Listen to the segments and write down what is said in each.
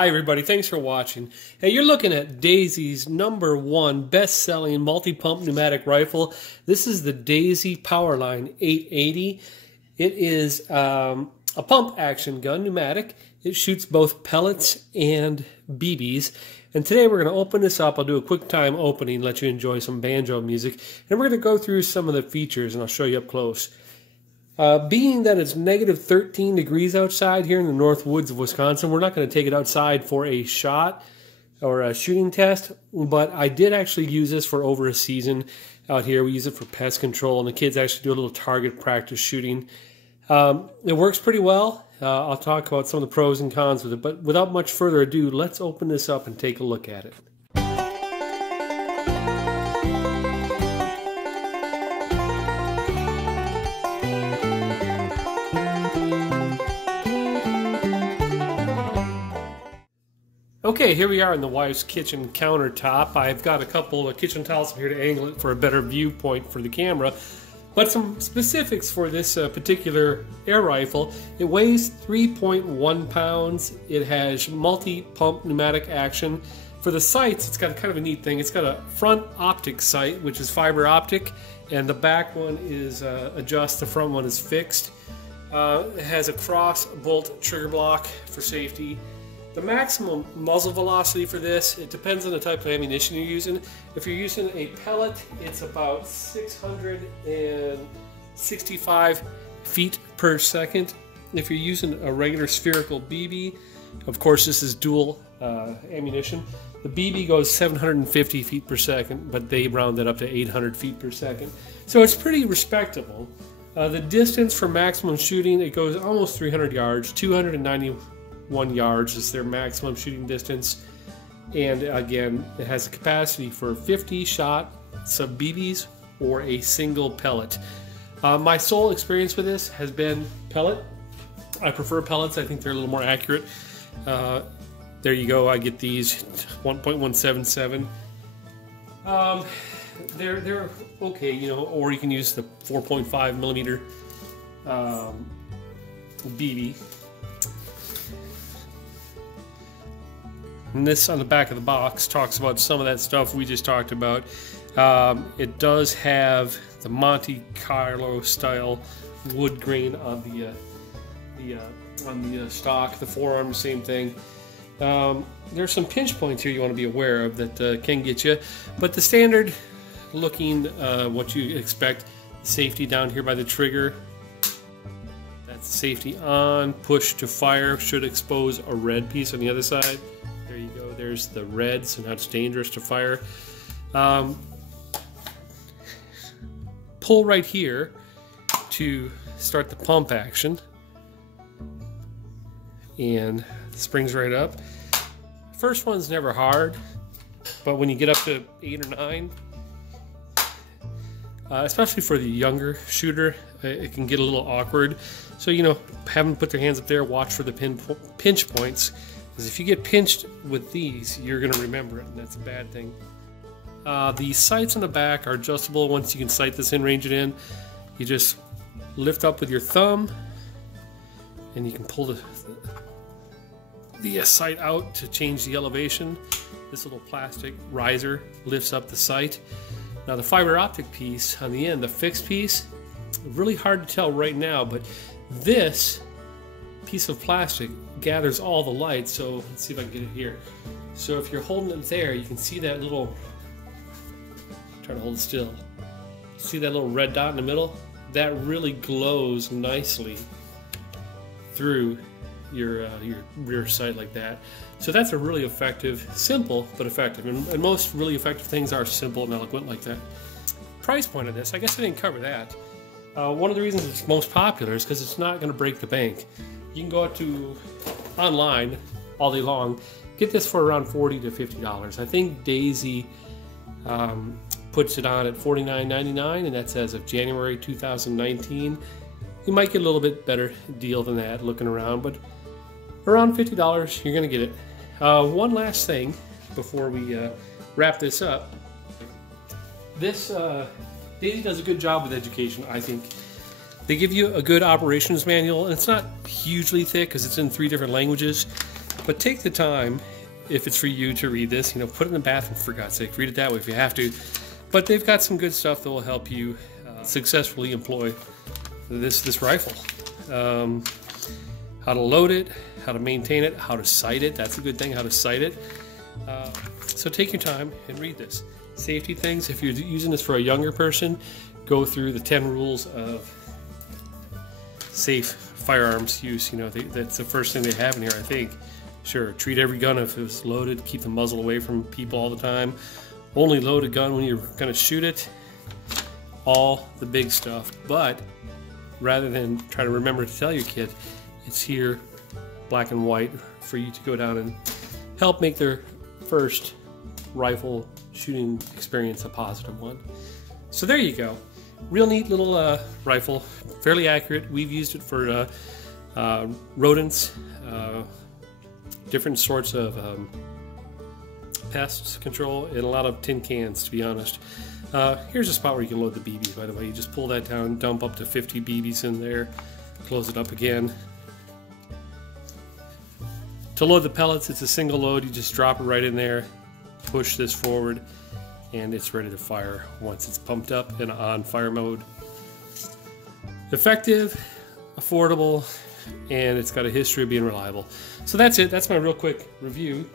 Hi everybody, thanks for watching. Hey, you're looking at Daisy's #1 best-selling multi-pump pneumatic rifle. This is the Daisy Powerline 880. It is a pump action gun, pneumatic. It shoots both pellets and BBs. And today we're going to open this up. I'll do a quick time opening, let you enjoy some banjo music. And we're going to go through some of the features and I'll show you up close. Being that it's negative 13 degrees outside here in the north woods of Wisconsin, we're not going to take it outside for a shot or a shooting test, but I did actually use this for over a season out here. We use it for pest control, and the kids actually do a little target practice shooting. It works pretty well. I'll talk about some of the pros and cons with it, but without much further ado, let's open this up and take a look at it. Okay, here we are in the wife's kitchen countertop. I've got a couple of kitchen towels here to angle it for a better viewpoint for the camera. But some specifics for this particular air rifle. It weighs 3.1 pounds. It has multi-pump pneumatic action. For the sights, it's got kind of a neat thing. It's got a front optic sight, which is fiber optic, and the back one is adjust. The front one is fixed. It has a cross bolt trigger block for safety. The maximum muzzle velocity for this, it depends on the type of ammunition you're using. If you're using a pellet, it's about 665 feet per second. If you're using a regular spherical BB, of course this is dual ammunition, the BB goes 750 feet per second, but they round that up to 800 feet per second. So it's pretty respectable. The distance for maximum shooting, it goes almost 300 yards, 291 yards is their maximum shooting distance, and again it has a capacity for 50 shot sub BBs or a single pellet. My sole experience with this has been pellet. I prefer pellets. I think they're a little more accurate. There you go. I get these 1.177. They're okay, you know, or you can use the 4.5 millimeter BB. And this on the back of the box talks about some of that stuff we just talked about. It does have the Monte Carlo style wood grain on the stock, the forearm, same thing. There's some pinch points here you want to be aware of that can get you, but the standard looking what you expect. Safety down here by the trigger. That's safety on. Push to fire should expose a red piece on the other side. There you go, there's the red, so now it's dangerous to fire. Pull right here to start the pump action. And the springs right up. First one's never hard, but when you get up to 8 or 9, especially for the younger shooter, it can get a little awkward. So, you know, have them put their hands up there, watch for the pinch points. Because if you get pinched with these, you're going to remember it, and that's a bad thing. The sights on the back are adjustable. Once you can sight this in, range it in, you just lift up with your thumb, and you can pull the sight out to change the elevation. This little plastic riser lifts up the sight. Now the fiber optic piece on the end, the fixed piece, really hard to tell right now, but this piece of plastic gathers all the light. So let's see if I can get it here. So if you're holding it there, you can see that little, try to hold it still, see that little red dot in the middle? That really glows nicely through your rear sight like that. So that's a really effective, simple but effective, and most really effective things are simple and eloquent like that. Price point of this, I guess I didn't cover that. One of the reasons it's most popular is because it's not going to break the bank. You can go out to online all day long, get this for around $40 to $50. I think Daisy puts it on at $49.99, and that's as of January 2019. You might get a little bit better deal than that looking around, but around $50 you're going to get it. One last thing before we wrap this up. This Daisy does a good job with education, I think. They give you a good operations manual, and it's not hugely thick because it's in 3 different languages, But take the time, if it's for you, to read this. You know, put it in the bathroom, for God's sake. Read it that way if you have to. But they've got some good stuff that will help you successfully employ this rifle. How to load it, how to maintain it, how to sight it. That's a good thing, how to sight it. So take your time and read this. Safety things, if you're using this for a younger person, go through the 10 rules of safe firearms use. You know, that's the first thing they have in here, I think. Sure, treat every gun if it's loaded, keep the muzzle away from people all the time. Only load a gun when you're going to shoot it. All the big stuff. But rather than try to remember to tell your kid, it's here, black and white, for you to go down and help make their first rifle shooting experience a positive one. So there you go. Real neat little rifle, fairly accurate. We've used it for rodents, different sorts of pest control, and a lot of tin cans, to be honest. Here's a spot where you can load the BBs, by the way. You just pull that down, dump up to 50 BBs in there, close it up again. To load the pellets, it's a single load. You just drop it right in there, push this forward, and it's ready to fire once it's pumped up and on fire mode. Effective, affordable, and it's got a history of being reliable. So that's it. That's my real quick review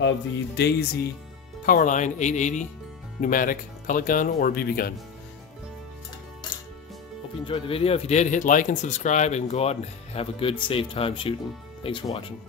of the Daisy Powerline 880 pneumatic pellet gun or BB gun. Hope you enjoyed the video. If you did, hit like and subscribe and go out and have a good, safe time shooting. Thanks for watching.